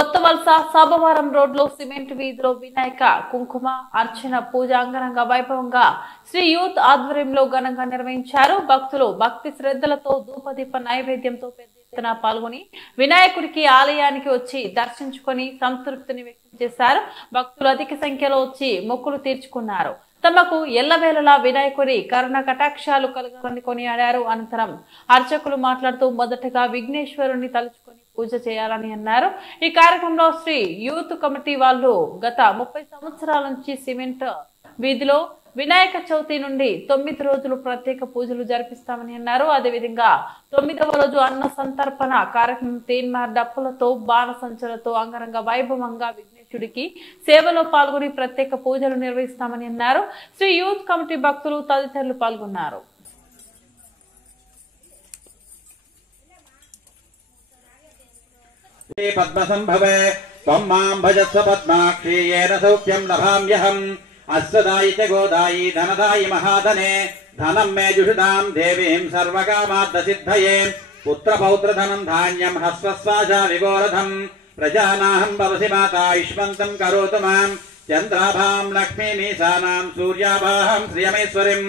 కొత్త వలస సభవరం రోడ్లో సిమెంట్ వీధిలో వినాయక కుంకుమ అర్చన పూజ అంగరంగ వైభవంగా శ్రీ యూత్ ఆధ్వర్యంలో ఘనంగా నిర్వహించారు. భక్తులు భక్తి శ్రద్ధలతో ధూపదీప నైవేద్యంతో పెద్ద ఎత్తున పాల్గొని వినాయకుడికి ఆలయానికి వచ్చి దర్శించుకొని సంతృప్తిని వ్యక్తం చేశారు. భక్తులు అధిక సంఖ్యలో వచ్చి మొక్కులు తీర్చుకున్నారు. తమకు ఎల్లవేళలా వినాయకుడి కరుణ కటాక్షాలు కలగాలని కొనియాడారు. అనంతరం అర్చకులు మాట్లాడుతూ మొదటగా విఘ్నేశ్వరుని తలుచుకొని పూజ చేయాలని అన్నారు. ఈ కార్యక్రమంలో శ్రీ యూత్ కమిటీ వాళ్ళు గత 30 సంవత్సరాల నుంచి సిమెంట్ వీధిలో వినాయక చవితి నుండి 9 రోజులు ప్రత్యేక పూజలు జరిపిస్తామని అన్నారు. అదేవిధంగా 9వ రోజు అన్న సంతర్పణ కార్యక్రమం తీన్మార్ డప్పులతో బాణసంచలతో అంగరంగ వైభవంగా విఘ్నేశుడికి సేవలో పాల్గొని ప్రత్యేక పూజలు నిర్వహిస్తామని అన్నారు. శ్రీ యూత్ కమిటీ భక్తులు తదితరులు పాల్గొన్నారు. పద్మసంభవే త్వం మాం భజస్వ పద్మాక్షి యేన సౌఖ్యం లభామ్యహం అస్సదాయి చ గోదాయి ధనదాయి మహాధనే ధనం మే జుషుదాం దేవీం సర్వకామార్థ సిద్ధయే పుత్రపౌత్రధనం ధాన్యం హస్వస్వాజా విగోరధం ప్రజానాహం భవసి మాతా ఇష్మంతం కరోతు మాం చంద్రాభాం లక్ష్మీమీశానాం సూర్యాభాం శ్రియమేశ్వరిం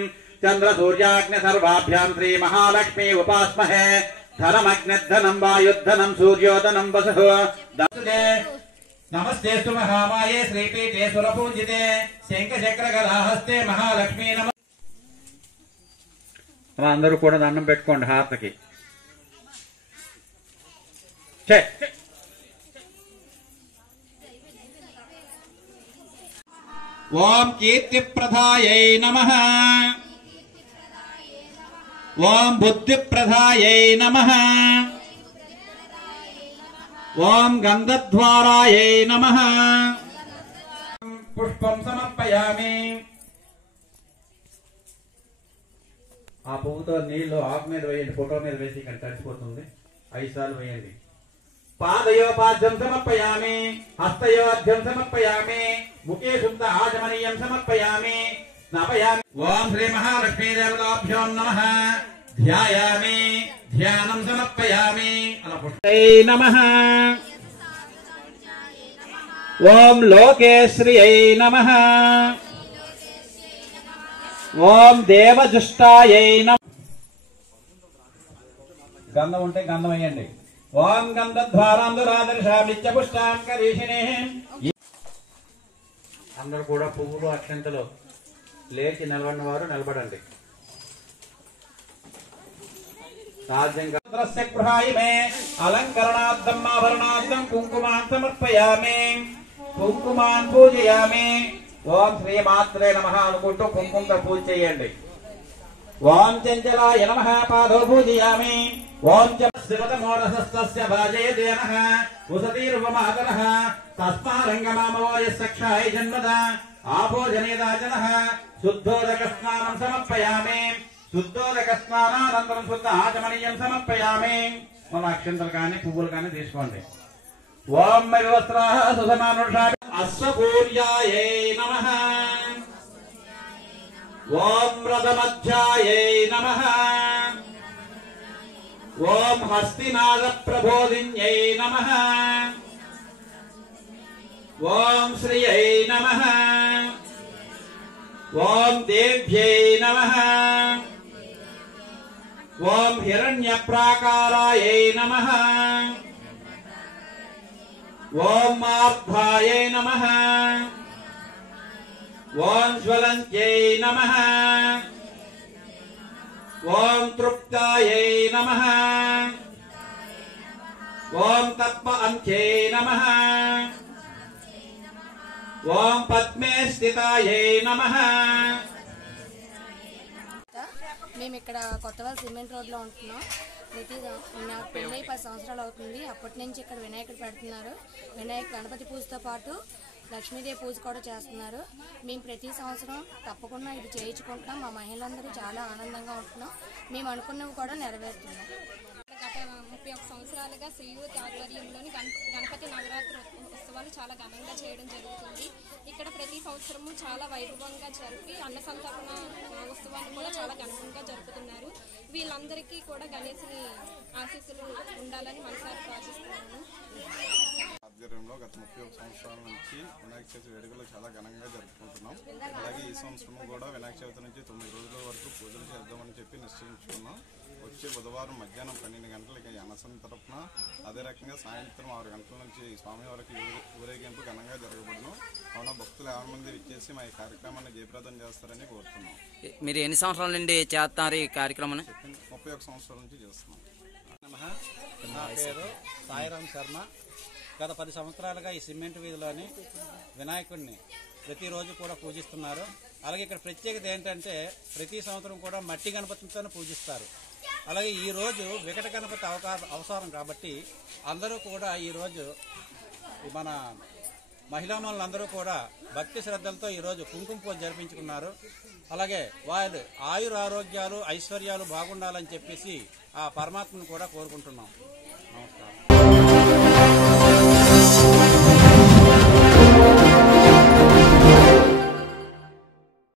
చంద్రసూర్యాగ్ని సర్వాభ్యాం శ్రీ మహాలక్ష్మీ ఉపాస్మహే धनमग्निधनं वायुद्धनं सूर्योदनं वसुः नमस्तेस्तु महामाये श्रीपीठे सुरपूजिते शंखचक्रगदाहस्ते महालक्ष्मी नमः అందరూ కూడా దండం పెట్టుకోండి హారతకి. ఓం కీర్తిప్రదాయై నమః ఓం బుద్ధిప్రదాయై నమః ఓం గంధద్వారాయై నమః పుష్పం సమర్పయామి. ఆ పువ్వుతో నీళ్లు ఆకు మీద వేయండి, ఫోటో మీద వేసి ఇక్కడ తడిసిపోతుంది. 5 సార్లు వేయండి. పాదయోపాద్యం సమర్పయామి, హస్తయోధ్యం సమర్పయామి, ముఖే శుద్ధ ఆచమనీయం సమర్పయామి. ఓం శ్రీ మహాలక్ష్మీ దేవతాభ్యో నమః ధ్యాయామి, ధ్యానం సమర్పయామి. నమః ఓం లోకేశ్వర్యై నమః ఓం దేవజుష్టాయై నమః. గంధం ఉంటే గంధం వేయండి. ఓం గంధద్వారాంధురాదర్శామిత్యపుష్టాం కరీషిణే. అందరూ కూడా పువ్వులు అక్షంతలు లేచి నిలబడిన వారు నిలబడండి. అలంకరణార్థం ఆభరణార్థం కుంకుమాన్ సమర్పయామి, కుంకుమాన్ పూజయామి. ఓం శ్రీమాత్రే నమః అనుకుంటూ కుంకుమతో పూజ చేయండి. ఓం చంచలాయ నమః పాదో పూజయామి. ఓం శివతమోరసస్తస్య భాజయదేనః ఉసతీర్వమాతరః తస్మారంగమామవోయ సక్షాయ జన్మద ఆభోజనేదాజనః. శుద్ధోదక స్నానం సమర్పయామి, శుద్ధోదక స్నానానంతరం శుద్ధ ఆచమనీయం సమర్పయామి. మన అక్షంతలు కానీ పువ్వులు కానీ తీసుకోండి. ఓం వివస్త్రాః సుసమానుషాభి అశ్వపూర్యాయై నమః ఓం రథమధ్యాయై నమః ఓం హస్తినాద ప్రబోధిన్యై నమః ఓం శ్రియై నమః ఓం దేవ్యై నమః ఓం హిరణ్యప్రాకారాయై నమః ఓం మార్ధాయై నమః ఓం జ్వలంత్యై నమః ఓం తృప్తాయై నమః ఓం తత్వ అంత్యై నమః ఓం పద్మే స్థితాయై నమః. మేము ఇక్కడ కొత్తవాళ్ళ సిమెంట్ రోడ్లో ఉంటున్నాం. నాకు పెళ్ళి 10 సంవత్సరాలు అవుతుంది. అప్పటి నుంచి ఇక్కడ వినాయకుడు పెడుతున్నారు. గణపతి పూజతో పాటు లక్ష్మీదేవి పూజ కూడా చేస్తున్నారు. మేము ప్రతి సంవత్సరం తప్పకుండా ఇది చేయించుకుంటున్నాం. మా మహిళలందరూ చాలా ఆనందంగా ఉంటున్నాం. మేము అనుకున్నవి కూడా నెరవేరుతున్నాం. గత 31 సంవత్సరాలుగా శ్రీ యూత్ ఆధ్వర్యంలోని గణపతి నవరాత్రి ఉత్సవాలు చాలా ఘనంగా చేయడం జరుగుతుంది. ఇక్కడ ప్రతి సంవత్సరము చాలా వైభవంగా జరిపి అన్న సంతర్పణ ఉత్సవాన్ని కూడా చాలా ఘనంగా జరుపుతున్నారు. వీళ్ళందరికీ కూడా గణేశుని ఆశీస్సులు ఉండాలని మనసారి ప్రార్థిస్తున్నాను. ఆధ్వర్యంలో గత 31 సంవత్సరాల నుంచి వినాయక చవితి వేడుకలు చాలా ఘనంగా జరుపుకుంటున్నాం. అలాగే ఈ సంవత్సరం కూడా వినాయక చవితి నుంచి 9 రోజుల వరకు పూజలు చేద్దామని చెప్పి నిశ్చయించుకున్నాం. వచ్చే బుధవారం మధ్యాహ్నం 12 గంటలకి అన్నసం తరపున, అదే రకంగా సాయంత్రం 6 గంటల నుంచి స్వామివారికి ఊరేగింపు ఘనంగా జరగబడును. కావున భక్తులు 50 మంది ఇచ్చేసి మా ఈ కార్యక్రమాన్ని జయప్రదం చేస్తారని కోరుతున్నాం. మీరు ఎన్ని సంవత్సరాల నుండి చేస్తున్నారు ఈ కార్యక్రమాన్ని? 31 సంవత్సరాల నుంచి చేస్తున్నాం. నా పేరు సాయిరాం శర్మ. గత 10 సంవత్సరాలుగా ఈ సిమెంట్ వీధిలోని వినాయకుడిని ప్రతిరోజు కూడా పూజిస్తున్నారు. అలాగే ఇక్కడ ప్రత్యేకత ఏంటంటే ప్రతి సంవత్సరం కూడా మట్టి గణపతితో పూజిస్తారు. అలాగే ఈ రోజు వికట గణపతి అవసరం కాబట్టి అందరూ కూడా ఈరోజు మన మహిళామణులందరూ కూడా భక్తి శ్రద్ధలతో ఈరోజు కుంకుమ పూజ జరిపించుకున్నారు. అలాగే వారు ఆయురారోగ్యాలు ఐశ్వర్యాలు బాగుండాలని చెప్పేసి ఆ పరమాత్మను కూడా కోరుకుంటున్నాం. నమస్కారం.